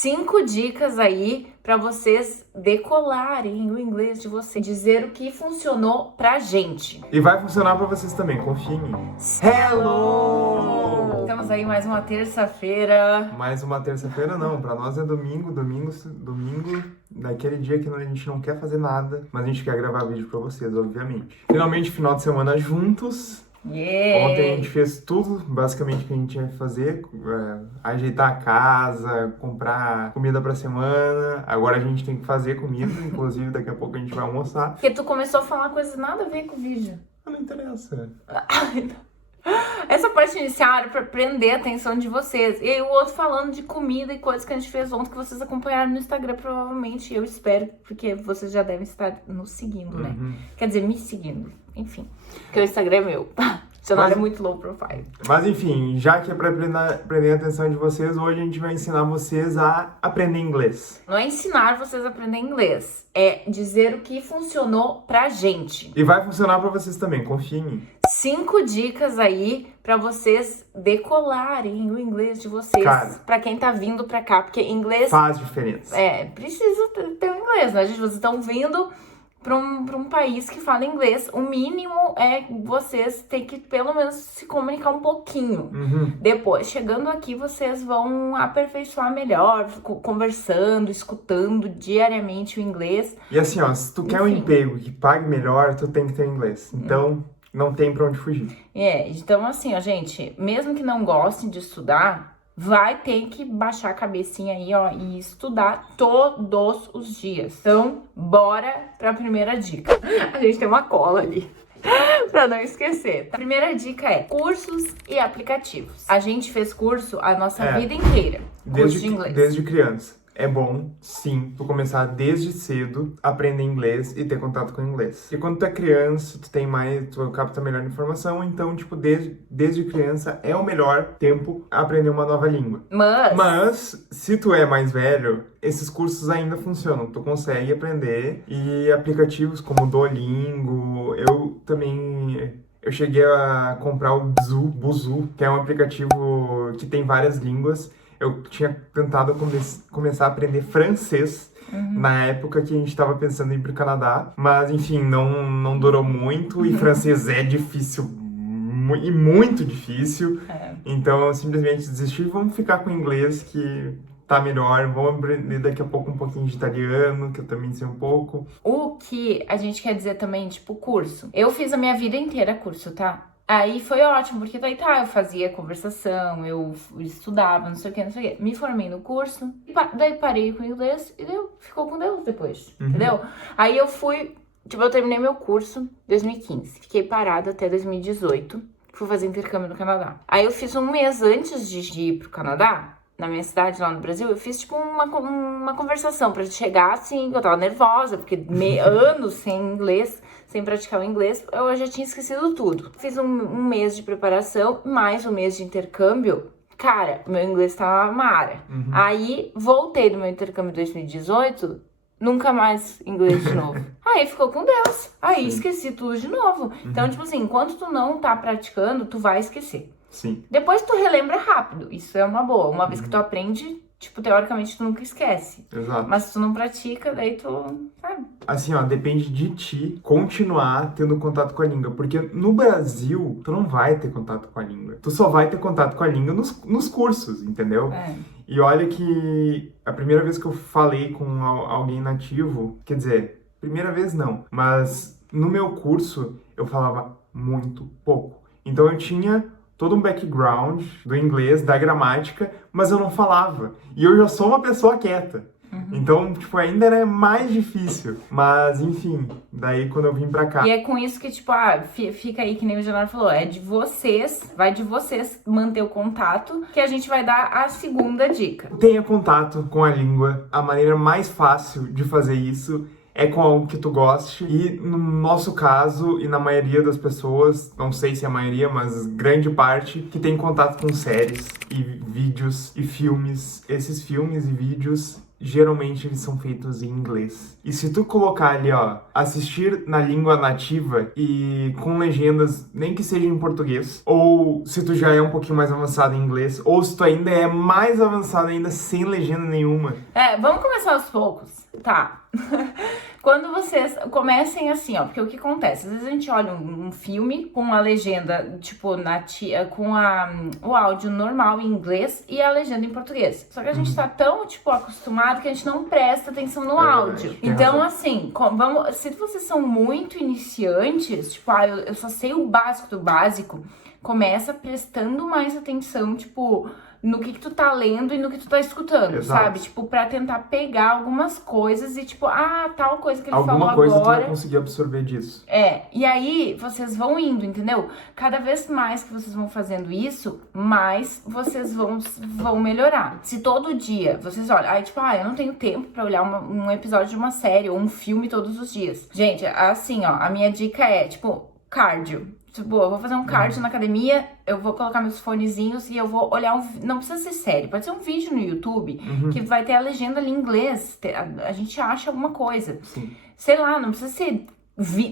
5 dicas aí para vocês decolarem o inglês de vocês, dizer o que funcionou pra gente. E vai funcionar pra vocês também, confiem em mim. Hello! Estamos aí mais uma terça-feira. Mais uma terça-feira não, pra nós é domingo, daquele dia que a gente não quer fazer nada, mas a gente quer gravar vídeo pra vocês, obviamente. Finalmente, final de semana juntos. Yeah. Ontem a gente fez tudo, basicamente, que a gente ia fazer. Ajeitar a casa, comprar comida pra semana. Agora a gente tem que fazer comida, inclusive daqui a pouco a gente vai almoçar. Porque tu começou a falar coisas nada a ver com o vídeo. Não interessa. Essa parte inicial era pra prender a atenção de vocês. E aí o outro falando de comida e coisas que a gente fez ontem que vocês acompanharam no Instagram, provavelmente. Eu espero, porque vocês já devem estar nos seguindo, né? Quer dizer, me seguindo. Enfim, porque o Instagram é meu. Seu nome é muito low profile. Mas enfim, já que é pra prender a atenção de vocês, hoje a gente vai ensinar vocês a aprender inglês. Não é ensinar vocês a aprender inglês, é dizer o que funcionou pra gente. E vai funcionar pra vocês também, confiem em mim. 5 dicas aí pra vocês decolarem o inglês de vocês. Cara, pra quem tá vindo pra cá, porque inglês... faz diferença. Precisa ter um inglês, né, gente? Vocês estão vindo pra um país que fala inglês. O mínimo é vocês terem que pelo menos se comunicar um pouquinho. Depois, chegando aqui, vocês vão aperfeiçoar melhor, conversando, escutando diariamente o inglês. E assim, ó, se tu quer um emprego que pague melhor, tu tem que ter inglês. Então, não tem pra onde fugir. Então assim, ó, gente, mesmo que não gostem de estudar, vai ter que baixar a cabecinha aí, ó, e estudar todos os dias. Então, bora pra primeira dica. A gente tem uma cola ali, pra não esquecer. A primeira dica é cursos e aplicativos. A gente fez curso a nossa vida inteira. Curso de inglês. Desde criança. É bom, sim, tu começar desde cedo a aprender inglês e ter contato com o inglês. E quando tu é criança, tu capta melhor informação, então, tipo, desde criança é o melhor tempo a aprender uma nova língua. Mas, se tu é mais velho, esses cursos ainda funcionam. Tu consegue aprender e aplicativos como Duolingo, eu cheguei a comprar o Buzu, que é um aplicativo que tem várias línguas. Eu tinha tentado começar a aprender francês na época que a gente estava pensando em ir pro Canadá. Mas, enfim, não durou muito e francês é difícil e muito difícil. Então, eu simplesmente desisti. Vamos ficar com inglês que tá melhor. Vamos aprender daqui a pouco um pouquinho de italiano, que eu também sei um pouco. O que a gente quer dizer também, tipo, curso. Eu fiz a minha vida inteira curso, tá? Aí foi ótimo, porque daí eu fazia conversação, eu estudava, não sei o que. Me formei no curso, daí parei com o inglês e ficou com Deus depois, entendeu? Aí eu terminei meu curso em 2015, fiquei parada até 2018, fui fazer intercâmbio no Canadá. Aí eu fiz um mês antes de ir pro Canadá, na minha cidade, lá no Brasil, eu fiz tipo uma conversação pra chegar assim, eu tava nervosa, porque anos sem inglês, sem praticar o inglês, eu já tinha esquecido tudo. Fiz um mês de preparação, mais um mês de intercâmbio. Cara, meu inglês tava mara. Aí, voltei do meu intercâmbio em 2018, nunca mais inglês de novo. Aí ficou com Deus. Aí esqueci tudo de novo. Então, tipo assim, enquanto tu não tá praticando, tu vai esquecer. Sim. Depois tu relembra rápido. Isso é uma boa. Uma vez que tu aprende, tipo, teoricamente tu nunca esquece. Exato. Mas se tu não pratica, daí tu sabe. Assim, ó, depende de ti continuar tendo contato com a língua. Porque no Brasil, tu não vai ter contato com a língua. Tu só vai ter contato com a língua nos cursos, entendeu? E olha que a primeira vez que eu falei com alguém nativo, quer dizer, primeira vez não, mas no meu curso eu falava muito pouco. Então eu tinha todo um background do inglês, da gramática, mas eu não falava. E eu já sou uma pessoa quieta. Então, tipo, ainda era mais difícil. Mas, enfim, daí quando eu vim pra cá... E é com isso que, tipo, fica aí, que nem o Leonardo falou, vai de vocês manter o contato, que a gente vai dar a segunda dica. Tenha contato com a língua. A maneira mais fácil de fazer isso é com algo que tu goste. E no nosso caso, e na maioria das pessoas, não sei se é a maioria, mas grande parte, que tem contato com séries e vídeos e filmes. Esses filmes e vídeos geralmente eles são feitos em inglês. E se tu colocar ali, ó, assistir na língua nativa e com legendas, nem que seja em português, ou se tu já é um pouquinho mais avançado em inglês, ou se tu ainda é mais avançado ainda sem legenda nenhuma. Vamos começar aos poucos, tá? Quando vocês comecem assim, ó, porque o que acontece? Às vezes a gente olha um filme com a legenda, tipo, com o áudio normal em inglês e a legenda em português. Só que a gente tá tão, tipo, acostumado que a gente não presta atenção no áudio. Então, assim, se vocês são muito iniciantes, tipo, eu só sei o básico do básico, começa prestando mais atenção, tipo, no que tu tá lendo e no que tu tá escutando, Exato. sabe? Tipo, pra tentar pegar algumas coisas e, tipo, tal coisa que ele falou Alguma coisa agora. tu vai conseguir absorver disso. E aí vocês vão indo, entendeu? Cada vez mais que vocês vão fazendo isso, mais vocês vão melhorar. Se todo dia vocês olham, eu não tenho tempo pra olhar um episódio de uma série ou um filme todos os dias. Gente, assim, ó, a minha dica é, tipo, cardio. Tipo, eu vou fazer um cardio na academia, eu vou colocar meus fonezinhos e eu vou olhar não precisa ser série, pode ser um vídeo no YouTube que vai ter a legenda ali em inglês, a gente acha alguma coisa. Sim. Sei lá, não precisa ser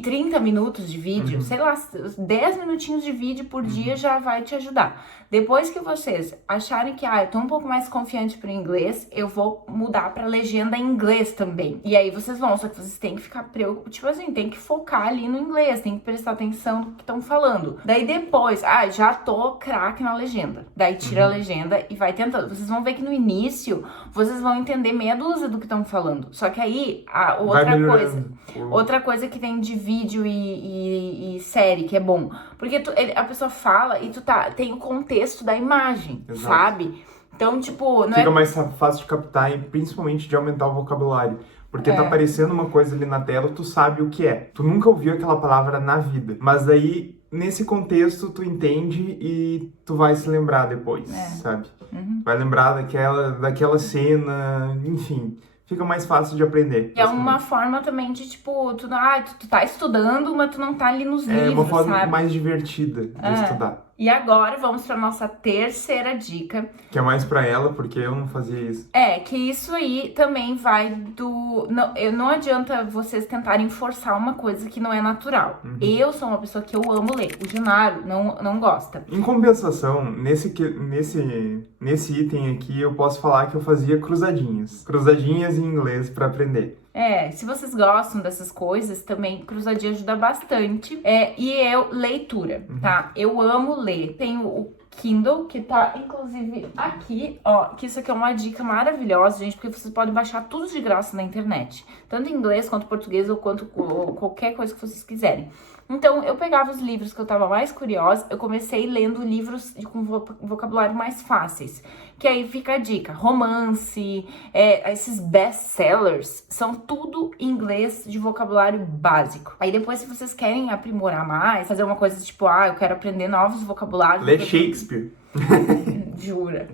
30 minutos de vídeo, sei lá, 10 minutinhos de vídeo por dia já vai te ajudar. Depois que vocês acharem que, eu tô um pouco mais confiante pro inglês, eu vou mudar pra legenda em inglês também. E aí vocês vão, só que vocês têm que ficar preocupados, tipo assim, tem que focar ali no inglês, tem que prestar atenção no que estão falando. Daí depois, já tô craque na legenda. Daí tira a legenda e vai tentando. Vocês vão ver que no início, vocês vão entender meia dúzia do que estão falando. Só que aí, outra coisa que tem de vídeo e série que é bom, porque a pessoa fala e tem o contexto da imagem, Exato. Sabe? Então, tipo, não Fica mais fácil de captar e principalmente de aumentar o vocabulário. Porque tá aparecendo uma coisa ali na tela, tu sabe o que é. Tu nunca ouviu aquela palavra na vida. Mas daí, nesse contexto, tu entende e tu vai se lembrar depois, sabe? Vai lembrar daquela cena, enfim. Fica mais fácil de aprender. E é uma forma também de, tipo, tu tá estudando, mas tu não tá ali nos livros, É uma forma sabe? mais divertida de estudar. E agora vamos pra nossa terceira dica. Que é mais pra ela, porque eu não fazia isso. Que isso aí também vai do... Não adianta vocês tentarem forçar uma coisa que não é natural. Eu sou uma pessoa que eu amo ler. O Junaro não gosta. Em compensação, nesse item aqui, eu posso falar que eu fazia cruzadinhas. Cruzadinhas em inglês pra aprender. Se vocês gostam dessas coisas, também cruzadinha ajuda bastante. Leitura, tá? Eu amo ler. Tenho o Kindle, que tá, inclusive, aqui, ó. Que isso aqui é uma dica maravilhosa, gente, porque vocês podem baixar tudo de graça na internet. Tanto em inglês, quanto português, ou qualquer coisa que vocês quiserem. Então, eu pegava os livros que eu tava mais curiosa, eu comecei lendo livros com vocabulário mais fáceis. Que aí fica a dica, romance, esses best-sellers, são tudo em inglês de vocabulário básico. Aí depois, se vocês querem aprimorar mais, fazer uma coisa tipo, eu quero aprender novos vocabulários... Lê Shakespeare. Jura.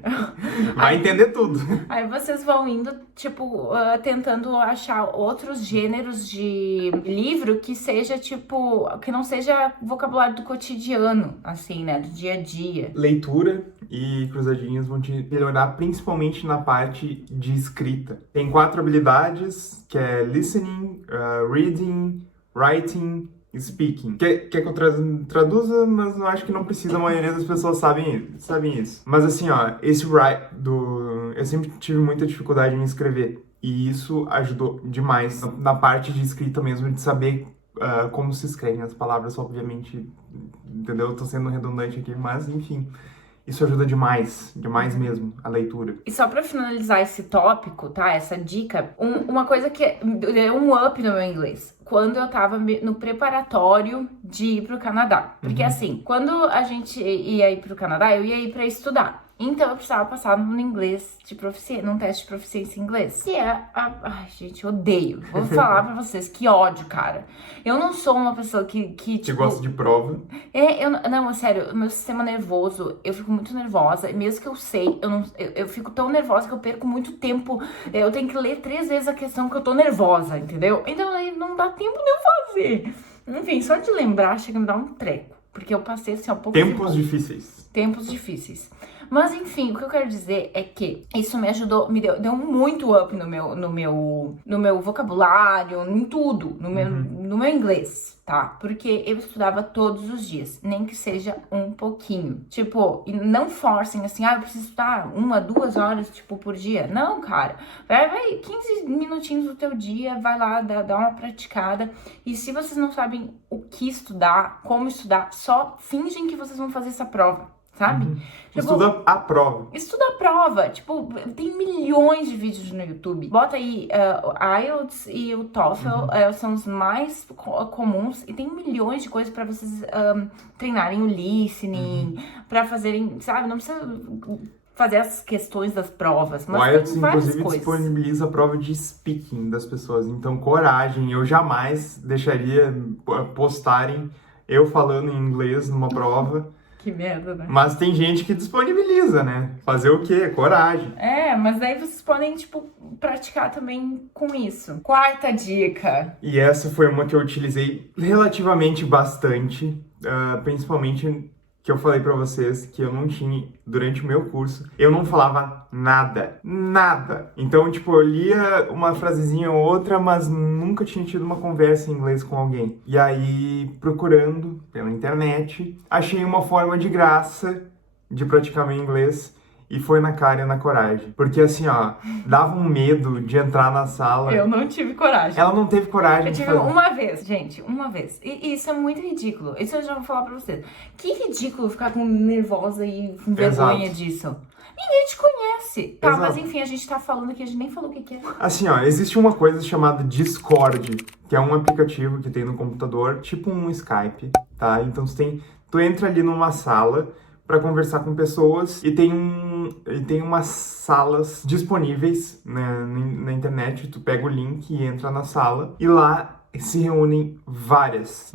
Vai entender tudo. Aí vocês vão indo, tipo, tentando achar outros gêneros de livro que seja, tipo, que não seja vocabulário do cotidiano, assim, né, do dia a dia. Leitura e cruzadinhas vão te melhorar principalmente na parte de escrita. Tem 4 habilidades, que é listening, reading, writing, speaking. Quer que eu traduza, mas eu acho que não precisa, a maioria das pessoas sabem isso. Mas assim, ó, eu sempre tive muita dificuldade em escrever. E isso ajudou demais na parte de escrita mesmo, de saber como se escrevem as palavras, obviamente, entendeu? Eu tô sendo redundante aqui, mas enfim. Isso ajuda demais mesmo, a leitura. E só pra finalizar esse tópico, tá? Essa dica, uma coisa que deu um up no meu inglês. Quando eu tava no preparatório de ir pro Canadá. Porque assim, quando a gente ia ir pro Canadá, eu ia ir pra estudar. Então eu precisava passar no inglês num teste de proficiência em inglês. Que ai, gente, eu odeio. Vou falar pra vocês, que ódio, cara. Eu não sou uma pessoa que tipo... gosta de prova. Não, sério, o meu sistema nervoso, eu fico muito nervosa. E mesmo que eu sei, eu fico tão nervosa que eu perco muito tempo. Eu tenho que ler 3 vezes a questão que eu tô nervosa, entendeu? Então aí não dá tempo de eu fazer. Enfim, só de lembrar chega a me dar um treco. Porque eu passei assim, um pouco... Tempos difíceis. Mas enfim, o que eu quero dizer é que isso me ajudou, deu muito up no meu vocabulário, em tudo, no meu inglês, tá? Porque eu estudava todos os dias, nem que seja um pouquinho. Tipo, e não forcem assim, eu preciso estudar 1, 2 horas, tipo, por dia. Não, cara. Vai 15 minutinhos do teu dia, vai lá, dá uma praticada. E se vocês não sabem o que estudar, como estudar, só fingem que vocês vão fazer essa prova, sabe? Tipo, Estuda a prova. Estuda a prova. Tipo, tem milhões de vídeos no YouTube. Bota aí, o IELTS e o TOEFL são os mais comuns. E tem milhões de coisas pra vocês treinarem o listening, pra fazerem, sabe? Não precisa fazer as questões das provas, mas o IELTS, tem várias inclusive, coisas. disponibiliza a prova de speaking das pessoas. Então, coragem. Eu jamais deixaria postarem eu falando em inglês numa prova. Que merda, né? Mas tem gente que disponibiliza, né? Fazer o quê? Coragem. Mas daí vocês podem, tipo, praticar também com isso. Quarta dica. E essa foi uma que eu utilizei relativamente bastante, principalmente que eu falei pra vocês que eu não tinha, durante o meu curso, eu não falava nada. Então, tipo, eu lia uma frasezinha ou outra, mas nunca tinha tido uma conversa em inglês com alguém. E aí, procurando pela internet, achei uma forma de graça de praticar meu inglês. E foi na cara e na coragem. Porque assim, dava um medo de entrar na sala. Eu não tive coragem. Ela não teve coragem Eu de tive fazer. uma vez, gente, uma vez. E isso é muito ridículo. Isso eu já vou falar pra vocês. Que ridículo ficar nervosa e com vergonha disso. Ninguém te conhece. Tá, mas enfim, a gente tá falando aqui, a gente nem falou o que é. Assim, existe uma coisa chamada Discord, que é um aplicativo que tem no computador, tipo um Skype, tá? Então tu entra ali numa sala para conversar com pessoas e tem umas salas disponíveis, né, na internet. Tu pega o link e entra na sala e lá se reúnem várias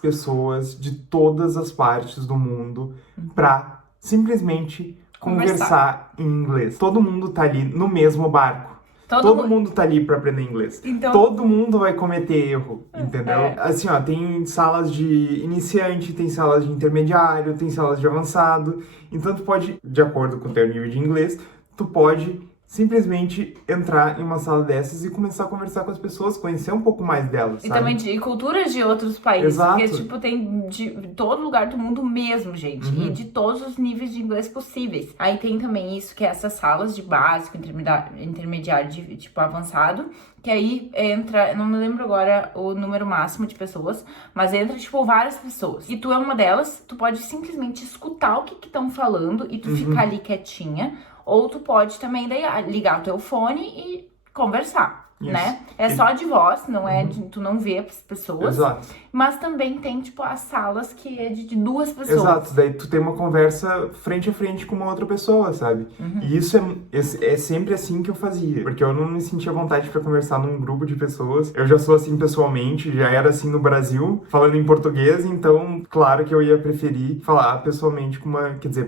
pessoas de todas as partes do mundo para simplesmente conversar em inglês. Todo mundo tá ali no mesmo barco. Todo mundo tá ali pra aprender inglês. Então... Todo mundo vai cometer erro, entendeu? Assim, tem salas de iniciante, tem salas de intermediário, tem salas de avançado. Então tu pode, de acordo com o teu nível de inglês, tu pode simplesmente entrar em uma sala dessas e começar a conversar com as pessoas, conhecer um pouco mais delas, E sabe? também de culturas de outros países. Exato. Porque, tipo, tem de todo lugar do mundo mesmo, gente. E de todos os níveis de inglês possíveis. Aí tem também isso, que é essas salas de básico, intermediário, de tipo avançado. Que aí entra, não me lembro agora o número máximo de pessoas, mas entra, tipo, várias pessoas. E tu é uma delas, tu pode simplesmente escutar o que estão falando e tu ficar ali quietinha. Ou tu pode também daí ligar o teu fone e conversar, né? É só de voz, não é tu não vê as pessoas. Exato. Mas também tem, tipo, as salas que é de 2 pessoas. Exato, daí tu tem uma conversa frente a frente com uma outra pessoa, sabe? E isso é sempre assim que eu fazia, porque eu não me sentia vontade pra conversar num grupo de pessoas. Eu já sou assim pessoalmente, já era assim no Brasil, falando em português, então claro que eu ia preferir falar pessoalmente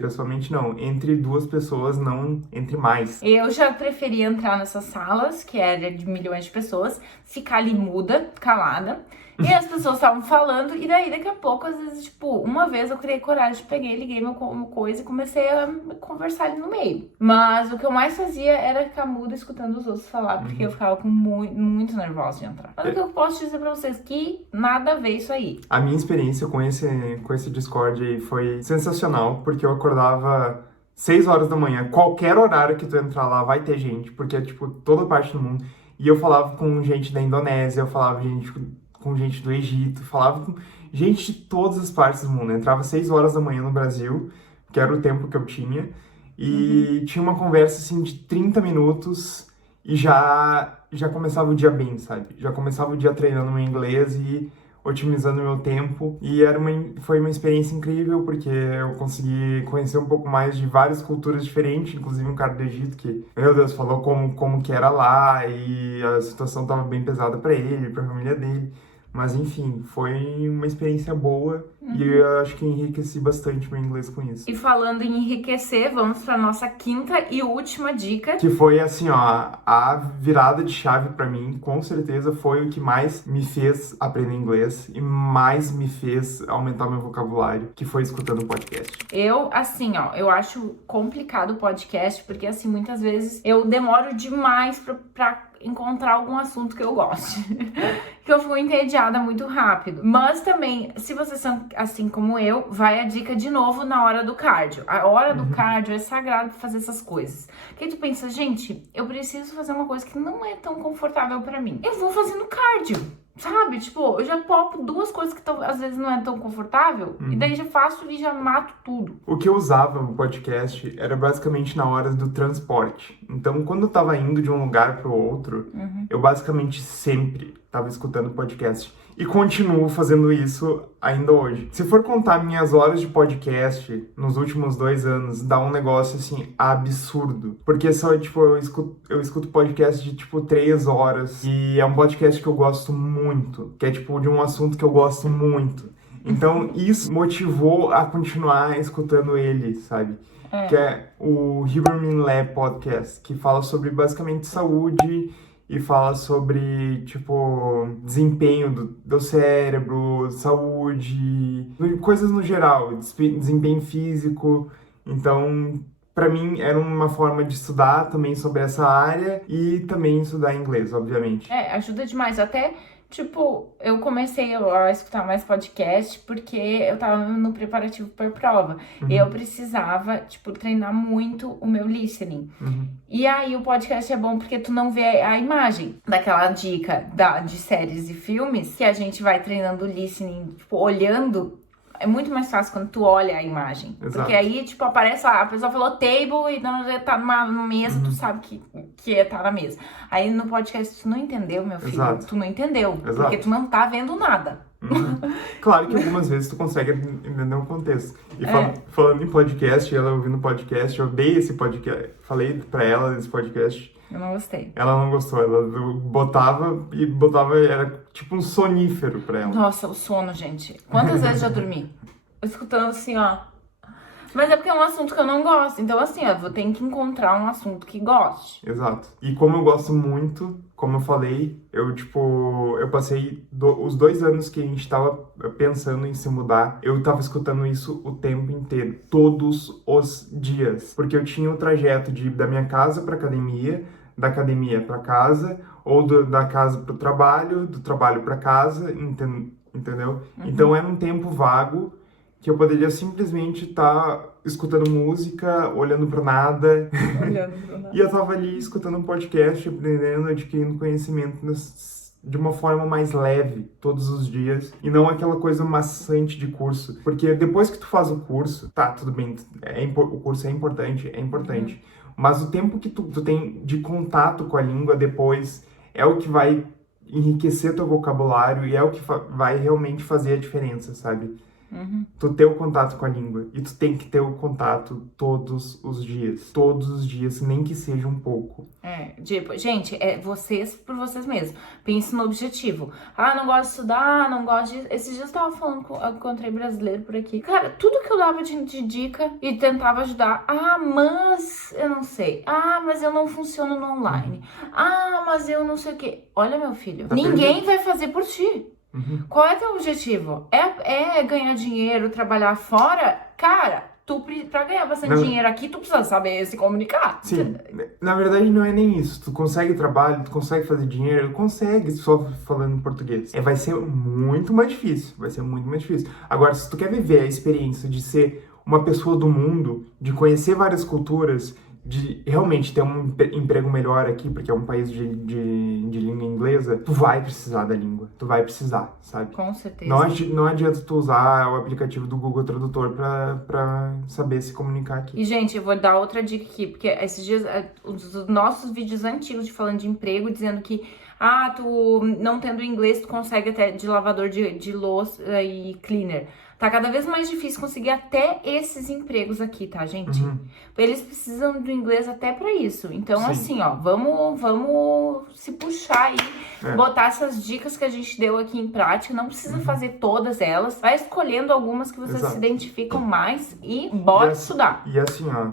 pessoalmente não, entre 2 pessoas, não entre mais. Eu já preferia entrar nessas salas, que era de milhões de pessoas, ficar ali muda, calada. E as pessoas estavam falando, e daí daqui a pouco, às vezes, tipo, uma vez eu criei coragem, peguei, liguei meu coisa e comecei a conversar ali no meio. Mas o que eu mais fazia era ficar muda escutando os outros falar, porque eu ficava muito nervosa de entrar. Mas o que eu posso dizer pra vocês, que nada a ver isso aí. A minha experiência com esse Discord aí foi sensacional, porque eu acordava 6 horas da manhã, qualquer horário que tu entrar lá vai ter gente, porque é tipo toda parte do mundo. E eu falava com gente da Indonésia, eu falava com gente do Egito, falava com gente de todas as partes do mundo. Eu entrava 6 horas da manhã no Brasil, que era o tempo que eu tinha, e tinha uma conversa assim de 30 minutos e já começava o dia bem, sabe? Já começava o dia treinando meu inglês e otimizando meu tempo. E foi uma experiência incrível, porque eu consegui conhecer um pouco mais de várias culturas diferentes, inclusive um cara do Egito que, meu Deus, falou como que era lá e a situação tava bem pesada pra ele, pra família dele. Mas enfim, foi uma experiência boa E eu acho que enriqueci bastante meu inglês com isso. E falando em enriquecer, vamos pra nossa quinta e última dica. Que foi assim, ó, a virada de chave pra mim, com certeza foi o que mais me fez aprender inglês e mais me fez aumentar meu vocabulário, que foi escutando podcast. Eu acho complicado o podcast, porque assim, muitas vezes eu demoro demais pra encontrar algum assunto que eu goste. Que eu fico entediada muito rápido. Mas também, se vocês são assim como eu, vai a dica de novo na hora do cardio. A hora do cardio é sagrada pra fazer essas coisas. Porque tu pensa, gente, eu preciso fazer uma coisa que não é tão confortável pra mim. Eu vou fazendo cardio. Sabe? Tipo, eu já topo duas coisas que às vezes não é tão confortável, e daí já faço e já mato tudo. O que eu usava no podcast era basicamente na hora do transporte. Então, quando eu tava indo de um lugar pro outro, eu basicamente sempre tava escutando podcast. E continuo fazendo isso ainda hoje. Se for contar minhas horas de podcast nos últimos 2 anos, dá um negócio, assim, absurdo. Porque só, tipo, eu escuto podcast de, tipo, 3 horas. E é um podcast que eu gosto muito. Que é, tipo, de um assunto que eu gosto muito. Então, isso motivou a continuar escutando ele, sabe? Que é o Huberman Lab Podcast, que fala sobre, basicamente, saúde e fala sobre, tipo, desempenho do cérebro, saúde, coisas no geral, desempenho físico. Então, pra mim, era uma forma de estudar também sobre essa área e também estudar inglês, obviamente. Ajuda demais. Até, tipo, eu comecei a escutar mais podcast porque eu tava no preparativo para prova. E eu precisava, tipo, treinar muito o meu listening. E aí o podcast é bom porque tu não vê a imagem daquela dica de séries e filmes que a gente vai treinando o listening, tipo, olhando. É muito mais fácil quando tu olha a imagem. Exato. Porque aí, tipo, aparece lá, a pessoa falou table e não tá numa mesa, tu sabe que tá na mesa. Aí no podcast tu não entendeu, meu filho. Exato. Tu não entendeu. Exato. Porque tu não tá vendo nada. Claro que algumas vezes tu consegue entender o contexto. E falando em podcast, ela ouvindo podcast, eu dei esse podcast, falei pra ela desse podcast. Eu não gostei. Ela não gostou, ela botava, era tipo um sonífero pra ela. Nossa, o sono, gente. Quantas vezes já dormi? Escutando assim, ó. Mas é porque é um assunto que eu não gosto. Então, assim, ó, vou ter que encontrar um assunto que goste. Exato. E como eu gosto muito, como eu falei, eu passei os 2 anos que a gente tava pensando em se mudar, eu tava escutando isso o tempo inteiro, todos os dias. Porque eu tinha o trajeto de ir da minha casa pra academia, da academia pra casa, ou da casa pro trabalho, do trabalho pra casa, entendeu? Então era um tempo vago que eu poderia simplesmente estar escutando música, olhando pro nada. E eu tava ali escutando um podcast, aprendendo, adquirindo conhecimento de uma forma mais leve, todos os dias. E não aquela coisa maçante de curso. Porque depois que tu faz o curso, tá, tudo bem, o curso é importante. Mas o tempo que tu tem de contato com a língua depois é o que vai enriquecer teu vocabulário e é o que vai realmente fazer a diferença, sabe? Tu ter o contato com a língua. E tu tem que ter o contato todos os dias, nem que seja um pouco. Tipo, gente, é vocês por vocês mesmos. Pense no objetivo. Ah, não gosto de estudar, não gosto de... Esses dias eu tava falando eu encontrei brasileiro por aqui. Cara, tudo que eu dava de dica e tentava ajudar. Ah, mas eu não sei. Ah, mas eu não funciono no online. Ah, mas eu não sei o quê. Olha, meu filho, ninguém vai fazer por ti. Qual é teu objetivo? É ganhar dinheiro, trabalhar fora? Cara, pra ganhar bastante dinheiro aqui, tu precisa saber se comunicar. Sim, na verdade não é nem isso. Tu consegue trabalho, tu consegue fazer dinheiro, consegue só falando em português. Vai ser muito mais difícil, Agora, se tu quer viver a experiência de ser uma pessoa do mundo, de conhecer várias culturas, de realmente ter um emprego melhor aqui, porque é um país de língua inglesa, tu vai precisar da língua. Tu vai precisar, sabe? Com certeza. Não adianta tu usar o aplicativo do Google Tradutor pra saber se comunicar aqui. E, gente, eu vou dar outra dica aqui, porque esses dias, os nossos vídeos antigos de falando de emprego, dizendo que, tu não tendo inglês, tu consegue até de lavador de louça e cleaner. Tá cada vez mais difícil conseguir até esses empregos aqui, tá, gente? Eles precisam do inglês até pra isso. Então, Sim. assim, ó, vamos se puxar aí, botar essas dicas que a gente deu aqui em prática. Não precisa fazer todas elas. Vai escolhendo algumas que vocês se identificam mais e bora estudar. E assim, ó,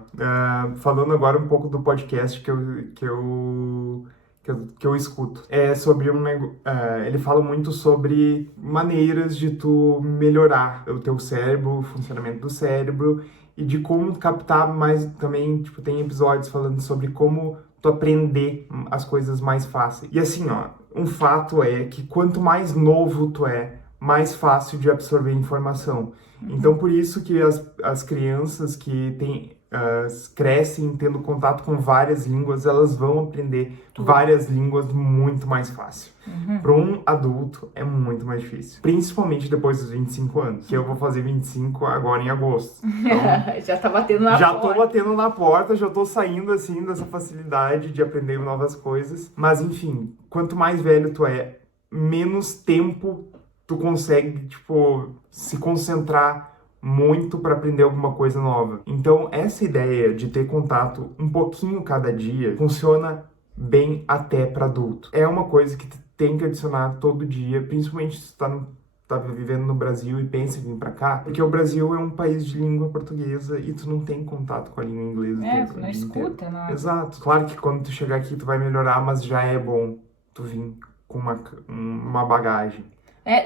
falando agora um pouco do podcast que eu escuto. É sobre ele fala muito sobre maneiras de tu melhorar o teu cérebro, o funcionamento do cérebro e de como captar mais também, tipo, tem episódios falando sobre como tu aprender as coisas mais fáceis. E assim, ó, um fato é que quanto mais novo tu é, mais fácil de absorver informação. Então, por isso que as crianças que crescem tendo contato com várias línguas, elas vão aprender várias línguas muito mais fácil. Para um adulto, é muito mais difícil. Principalmente depois dos 25 anos, que eu vou fazer 25 agora em agosto. Então, já tá batendo na porta. Já tô batendo na porta, já tô saindo, assim, dessa facilidade de aprender novas coisas. Mas, enfim, quanto mais velho tu é, menos tempo tu consegue, tipo, se concentrar muito para aprender alguma coisa nova. Então, essa ideia de ter contato um pouquinho cada dia funciona bem até para adulto. É uma coisa que tu tem que adicionar todo dia, principalmente se tu tá vivendo no Brasil e pensa em vir para cá, porque o Brasil é um país de língua portuguesa e tu não tem contato com a língua inglesa. Tu não escuta, né? Exato. Claro que quando tu chegar aqui tu vai melhorar, mas já é bom tu vir com uma bagagem.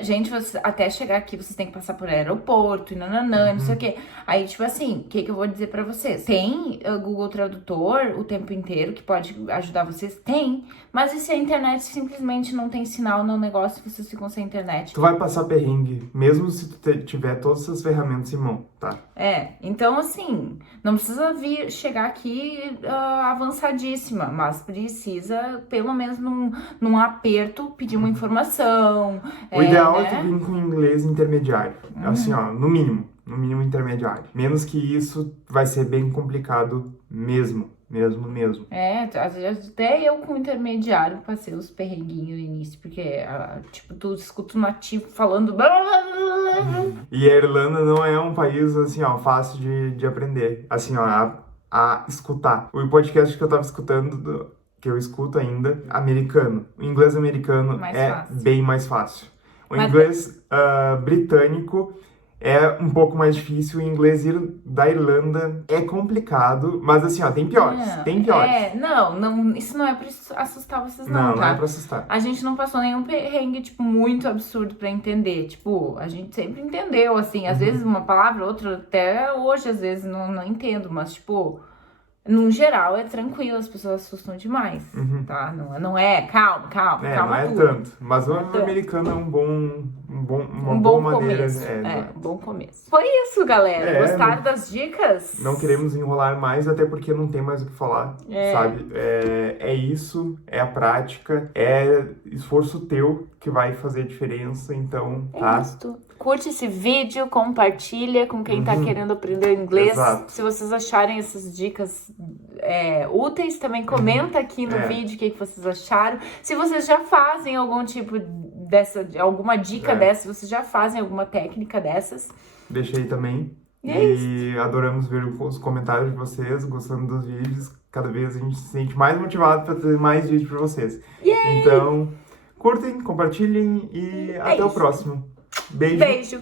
Gente, até chegar aqui, vocês têm que passar por aeroporto e nananã, não sei o quê. Aí, tipo assim, o que eu vou dizer pra vocês? Tem o Google Tradutor o tempo inteiro que pode ajudar vocês? Tem. Mas e se a internet simplesmente não tem sinal no negócio e vocês ficam sem internet? Tu vai passar perrengue, mesmo se tu tiver todas essas ferramentas em mão, tá? Então assim, não precisa chegar aqui avançadíssima, mas precisa, pelo menos num aperto, pedir uma informação. O ideal é tu vir com inglês intermediário, assim, ó, no mínimo intermediário. Menos que isso vai ser bem complicado mesmo. Às vezes até eu com intermediário passei os perrenguinhos no início, porque, tipo, tu escuta um nativo falando... E a Irlanda não é um país, assim, ó, fácil de aprender, assim, ó, a escutar. O podcast que eu tava escutando, que eu escuto ainda, americano. O inglês americano bem mais fácil. O inglês britânico é um pouco mais difícil, o inglês da Irlanda é complicado, mas assim, ó, tem piores. Não, isso não é pra assustar vocês não, tá? Não é pra assustar. A gente não passou nenhum perrengue, tipo, muito absurdo pra entender, tipo, a gente sempre entendeu, assim, às vezes uma palavra, outra, até hoje, às vezes, não entendo, mas, tipo... No geral, é tranquilo, as pessoas assustam demais, tá? Não é, calma não é tudo. Tanto, mas o americano é uma boa maneira. Um bom começo. Foi isso, galera. Gostaram das dicas? Não queremos enrolar mais, até porque não tem mais o que falar, sabe? É isso, é a prática, é esforço teu que vai fazer a diferença, então, tá? Isso. Curte esse vídeo, compartilha com quem tá querendo aprender inglês. Exato. Se vocês acharem essas dicas úteis, também comenta aqui no vídeo o que vocês acharam. Se vocês já fazem algum tipo alguma dica dessa, vocês já fazem alguma técnica dessas. Deixa aí também. E adoramos ver os comentários de vocês, gostando dos vídeos. Cada vez a gente se sente mais motivado para trazer mais vídeos para vocês. Então, curtem, compartilhem e até o próximo. Beijo.